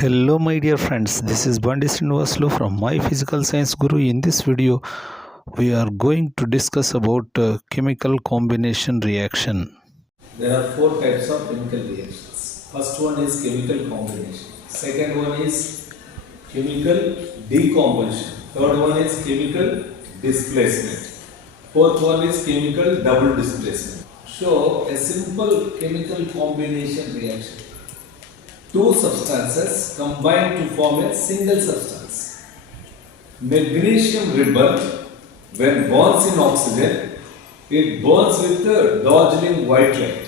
Hello my dear friends, this is Bandi Srinivaslu from My Physical Science Guru. In this video, we are going to discuss about chemical combination reaction. There are four types of chemical reactions. First one is chemical combination. Second one is chemical decomposition. Third one is chemical displacement. Fourth one is chemical double displacement. So a simple chemical combination reaction. Two substances combine to form a single substance. Magnesium ribbon, when burns in oxygen, it burns with the Darjeeling white light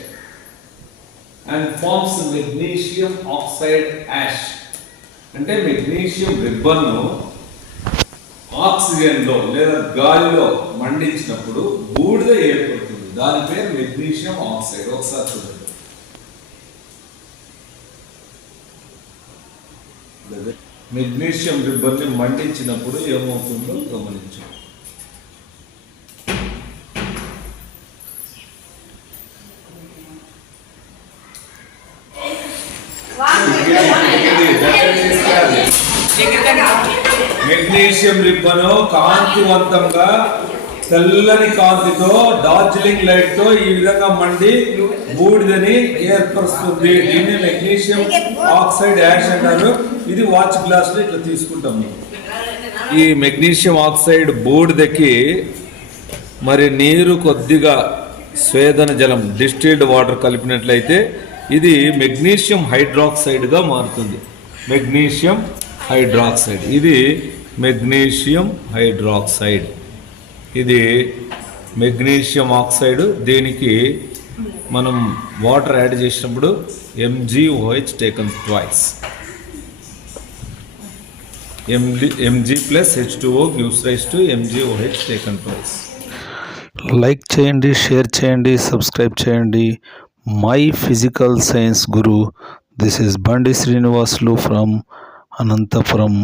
and forms magnesium oxide ash. అంటే మెగ్నీషియం రిబ్బన్ను ఆక్సిజన్లో లేదా గాలిలో మండించినప్పుడు బూడిద ఏర్పడుతుంది. దాని పేరు మెగ్నీషియం ఆక్సైడ్. ఒకసారి చూడండి. మెగ్నీషియం రిబ్బన్ని మండించినప్పుడు ఏమవుతుందో గమనించండి. మెగ్నీషియం రిబ్బను కాంతివంతంగా తెల్లని కాంతితో డార్జిలింగ్ లైట్ తో ఈ విధంగా మండి బూడిదని ఏర్పరుస్తుంది. దీన్ని మెగ్నీషియం ఆక్సైడ్ యాష్ అంటారు. ఇది వాచ్ గ్లాస్ లో ఇట్లా తీసుకుంటాము. ఈ మెగ్నీషియం ఆక్సైడ్ బూడిదకి మరి నీరు కొద్దిగా స్వేదన జలం డిస్టిల్డ్ వాటర్ కలిపినట్లయితే ఇది మెగ్నీషియం హైడ్రాక్సైడ్ గా మారుతుంది. మెగ్నీషియం హైడ్రాక్సైడ్, ఇది మెగ్నీషియం హైడ్రాక్సైడ్, ఇది మెగ్నీషియం ఆక్సైడ్. దీనికి మనం వాటర్ యాడ్ చేసినప్పుడు MgOH taken twice. Mg plus H2O gives rise to MgOH taken twice. Like చేయండి, షేర్ చేయండి, సబ్స్క్రైబ్ చేయండి. My physical science Guru. This is బండి శ్రీనివాసులు ఫ్రమ్ అనంతపురం.